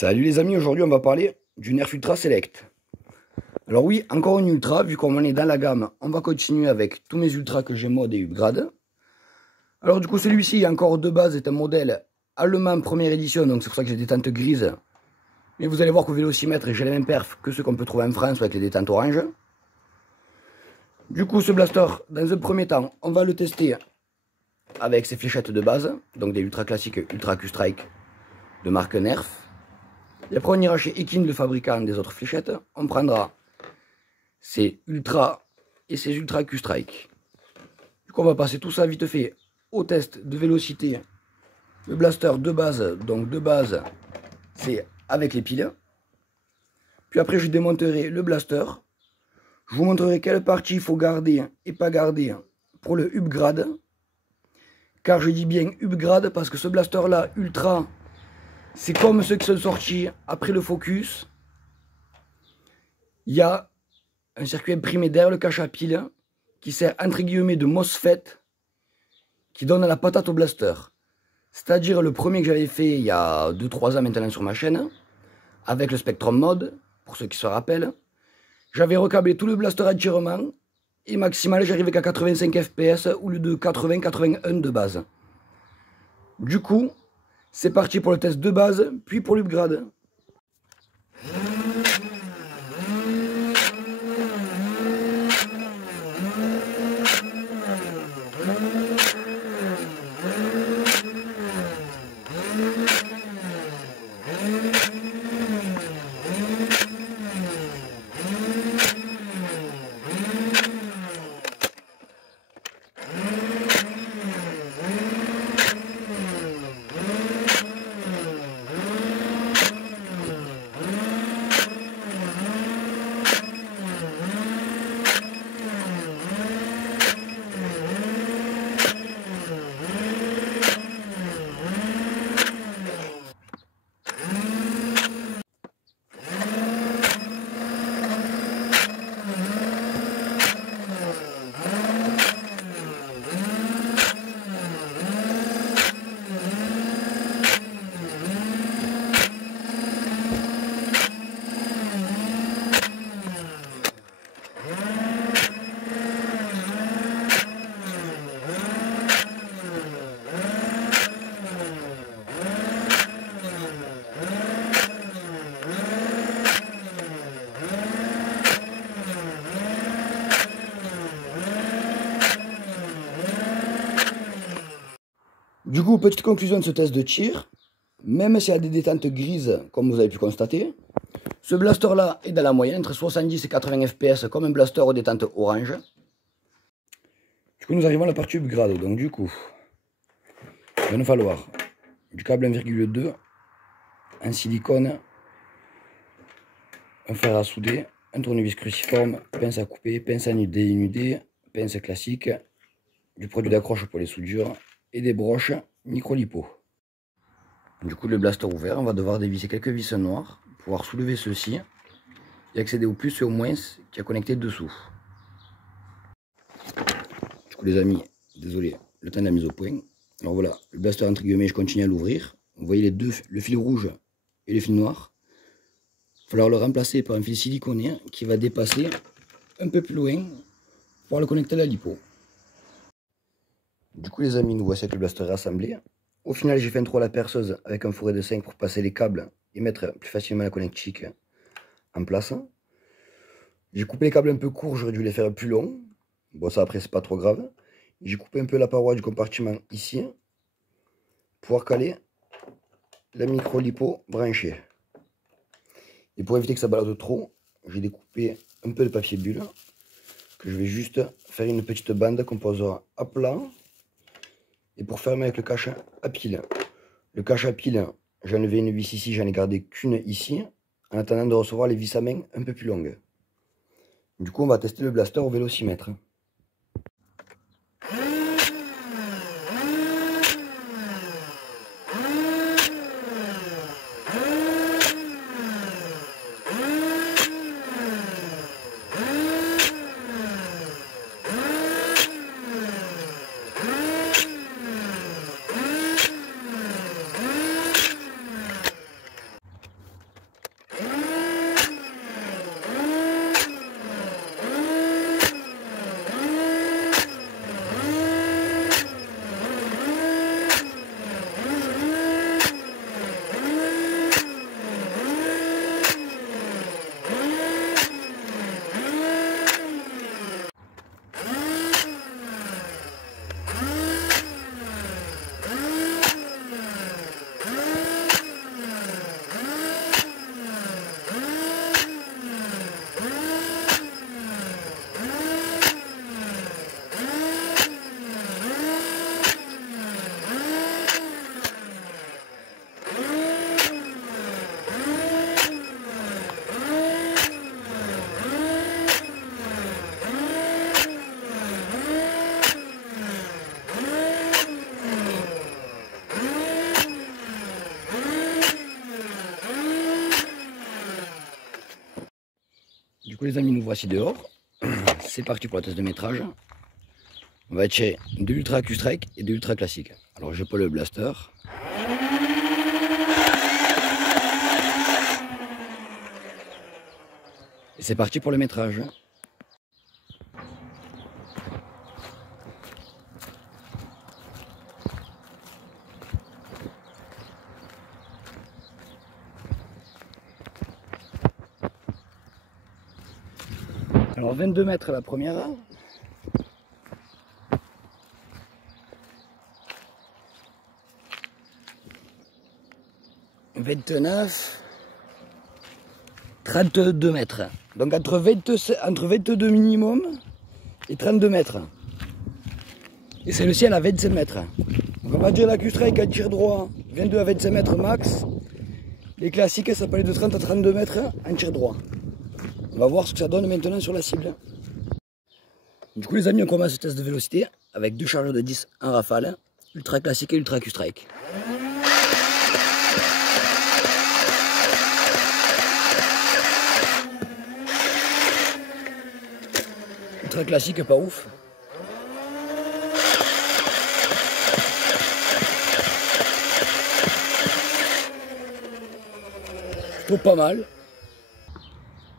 Salut les amis, aujourd'hui on va parler du Nerf Ultra Select. Alors oui, encore une Ultra, vu qu'on est dans la gamme, on va continuer avec tous mes Ultras que j'ai mod et upgrade. Alors du coup celui-ci, encore de base, est un modèle allemand première édition, donc c'est pour ça que j'ai des teintes grises. Mais vous allez voir qu'au vélocimètre, j'ai les mêmes perfs que ceux qu'on peut trouver en France avec les détentes orange. Du coup ce blaster, dans un premier temps, on va le tester avec ses fléchettes de base, donc des Ultra classiques Ultra Q-Strike de marque Nerf. Et après on ira chez Ekin, le fabricant des autres fléchettes. On prendra ces Ultra et ces Ultra Q-Strike. Du coup on va passer tout ça vite fait au test de vélocité. Le blaster de base, donc de base c'est avec les piles. Puis après je démonterai le blaster. Je vous montrerai quelle partie il faut garder et pas garder pour le upgrade. Car je dis bien upgrade parce que ce blaster là, Ultra, c'est comme ceux qui sont sortis après le Focus. Il y a un circuit imprimé derrière le cache à pile qui sert entre guillemets de MOSFET qui donne la patate au blaster. C'est-à-dire le premier que j'avais fait il y a 2-3 ans maintenant sur ma chaîne, avec le Spectrum Mode, pour ceux qui se rappellent. J'avais recablé tout le blaster entièrement et maximal j'arrivais qu'à 85 fps au lieu de 80-81 de base. Du coup, c'est parti pour le test de base, puis pour l'upgrade. Du coup, petite conclusion de ce test de tir, même s'il y a des détentes grises, comme vous avez pu constater, ce blaster là est dans la moyenne, entre 70 et 80 fps, comme un blaster aux détentes orange. Du coup, nous arrivons à la partie upgrade, donc du coup, il va nous falloir du câble 1,2, un silicone, un fer à souder, un tournevis cruciforme, pince à couper, pince à dénuder, pince classique, du produit d'accroche pour les soudures et des broches micro-lipo. Du coup, le blaster ouvert, on va devoir dévisser quelques vis noires pour pouvoir soulever ceci et accéder au plus et au moins qui est connecté dessous. Du coup, les amis, désolé, le temps de la mise au point. Alors voilà, le blaster entre guillemets, je continue à l'ouvrir. Vous voyez les deux, le fil rouge et le fil noir. Il va falloir le remplacer par un fil siliconé qui va dépasser un peu plus loin pour pouvoir le connecter à la lipo. Du coup les amis, nous voici avec le blaster rassemblé. Au final j'ai fait un trou à la perceuse avec un fourré de 5 pour passer les câbles et mettre plus facilement la connectique en place. J'ai coupé les câbles un peu courts, j'aurais dû les faire plus longs. Bon ça après c'est pas trop grave. J'ai coupé un peu la paroi du compartiment ici pour pouvoir caler la micro-lipo branchée. Et pour éviter que ça balade trop, j'ai découpé un peu de papier bulle que je vais juste faire une petite bande qu'on posera à plat. Et pour fermer avec le cache à pile. Le cache à pile, j'ai enlevé une vis ici, j'en ai gardé qu'une ici, en attendant de recevoir les vis à main un peu plus longues. Du coup, on va tester le blaster au vélocimètre. Du coup les amis, nous voici dehors. C'est parti pour la test de métrage. On va être chez de l'Ultra Q-Strike et de l'Ultra Classique. Alors j'ai pas le blaster. Et c'est parti pour le métrage. Alors 22 mètres la première. « 29, 32 mètres. Donc entre 22 minimum et 32 mètres. Et c'est le ciel à 25 mètres. Donc on va dire la Q-Strike à tir droit, 22 à 25 mètres max. Les classiques, ça peut aller de 30 à 32 mètres en tir droit. On va voir ce que ça donne maintenant sur la cible. Du coup les amis, on commence ce test de vélocité avec deux chargeurs de 10 en rafale, Ultra Classique et Ultra Q-Strike. Ultra Classique pas ouf. Je trouve pas mal.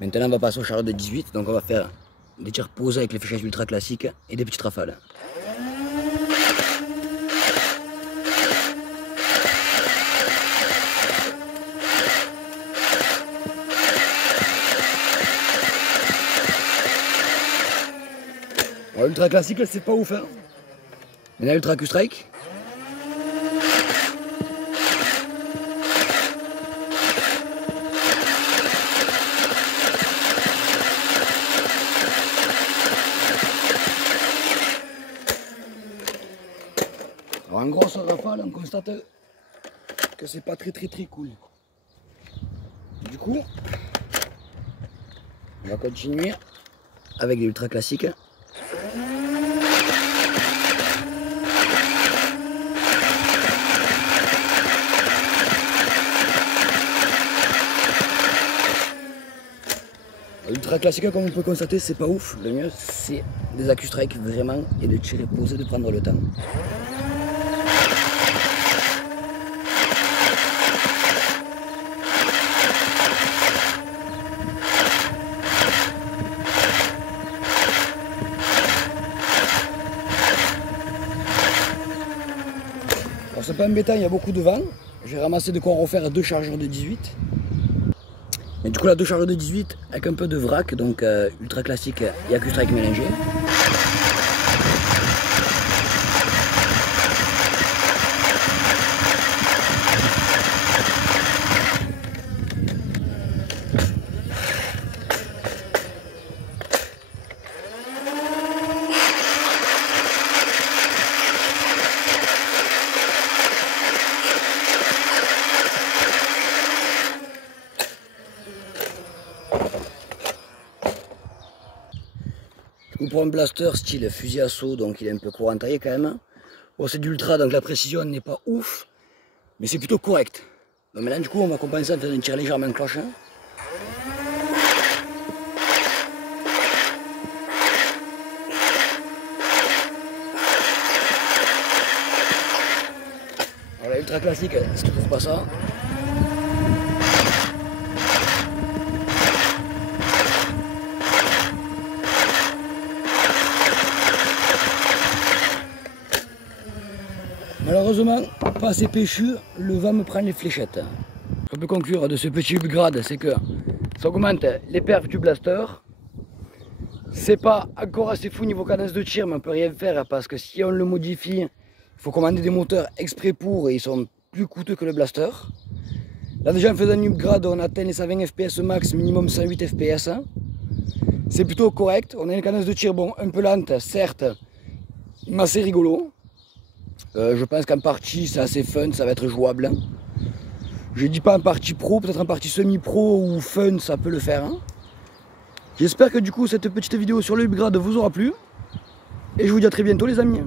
Maintenant on va passer au chargeur de 18, donc on va faire des tirs posés avec les fléchettes Ultra Classiques et des petites rafales. L'Ultra Classique c'est pas ouf hein. Maintenant l'Ultra Q-Strike. Alors en grosse rafale, on constate que c'est pas très cool. Du coup, on va continuer avec des Ultra Classiques. Ultra Classique, comme on peut constater, c'est pas ouf. Le mieux, c'est des Q-Strike vraiment et de tirer posé, de prendre le temps. Alors c'est pas embêtant, il y a beaucoup de vent. J'ai ramassé de quoi refaire deux chargeurs de 18. Et du coup là, deux chargeurs de 18 avec un peu de vrac, donc Ultra Classique et Q-Strike mélangé. Pour un blaster style fusil assaut, donc il est un peu court en taille quand même. Bon, c'est du ultra, donc la précision n'est pas ouf, mais c'est plutôt correct. Donc maintenant du coup on va compenser en faisant un tir légèrement cloche. Alors la Ultra Classique, si tu trouves pas ça. Malheureusement, pas assez péchu, le vent me prend les fléchettes. Ce qu'on peut conclure de ce petit upgrade, c'est que ça augmente les perfs du blaster. C'est pas encore assez fou niveau cadence de tir, mais on peut rien faire parce que si on le modifie, il faut commander des moteurs exprès pour et ils sont plus coûteux que le blaster. Là déjà en faisant un upgrade, on atteint les 120 fps max, minimum 108 fps. C'est plutôt correct, on a une cadence de tir bon, un peu lente, certes, mais assez rigolo. Je pense qu'en partie c'est assez fun, ça va être jouable. Je dis pas en partie pro, peut-être en partie semi-pro ou fun, ça peut le faire. Hein. J'espère que du coup cette petite vidéo sur le upgrade vous aura plu. Et je vous dis à très bientôt les amis.